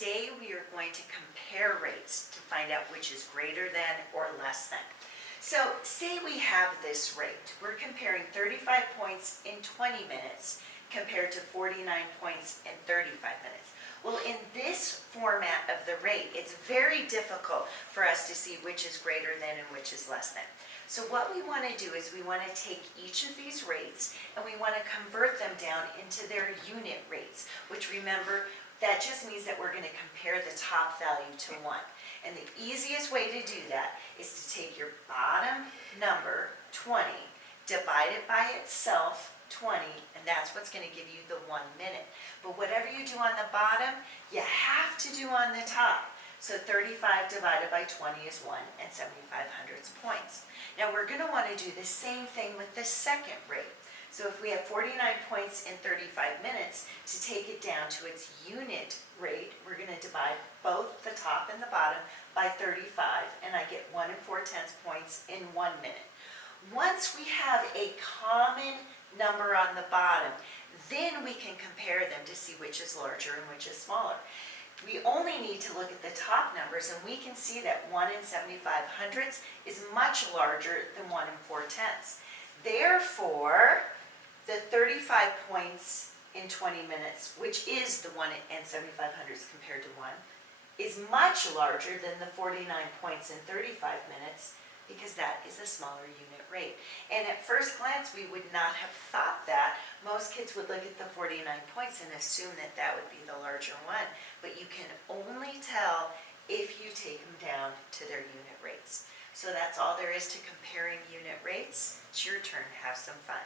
today we are going to compare rates to find out which is greater than or less than. So say we have this rate. We're comparing 35 points in 20 minutes compared to 49 points in 35 minutes. Well, in this format of the rate, it's very difficult for us to see which is greater than and which is less than. So what we want to do is we want to take each of these rates and we want to convert them down into their unit rates, which remember, that just means that we're going to compare the top value to 1. And the easiest way to do that is to take your bottom number, 20, divide it by itself, 20, and that's what's going to give you the 1 minute. But whatever you do on the bottom, you have to do on the top. So 35 divided by 20 is 1 and 7/500 points. Now we're going to want to do the same thing with the second rate. So if we have 49 points in 35 minutes, to take it down to its unit rate, we're going to divide both the top and the bottom by 35, and I get 1 4/10 points in 1 minute. Once we have a common number on the bottom, then we can compare them to see which is larger and which is smaller. We only need to look at the top numbers, and we can see that 1 7/500 is much larger than 1 4/10. Therefore, the 35 points in 20 minutes, which is the 1 7/500 compared to 1, is much larger than the 49 points in 35 minutes, because that is a smaller unit rate. And at first glance, we would not have thought that. Most kids would look at the 49 points and assume that that would be the larger one. But you can only tell if you take them down to their unit rates. So that's all there is to comparing unit rates. It's your turn. Have some fun.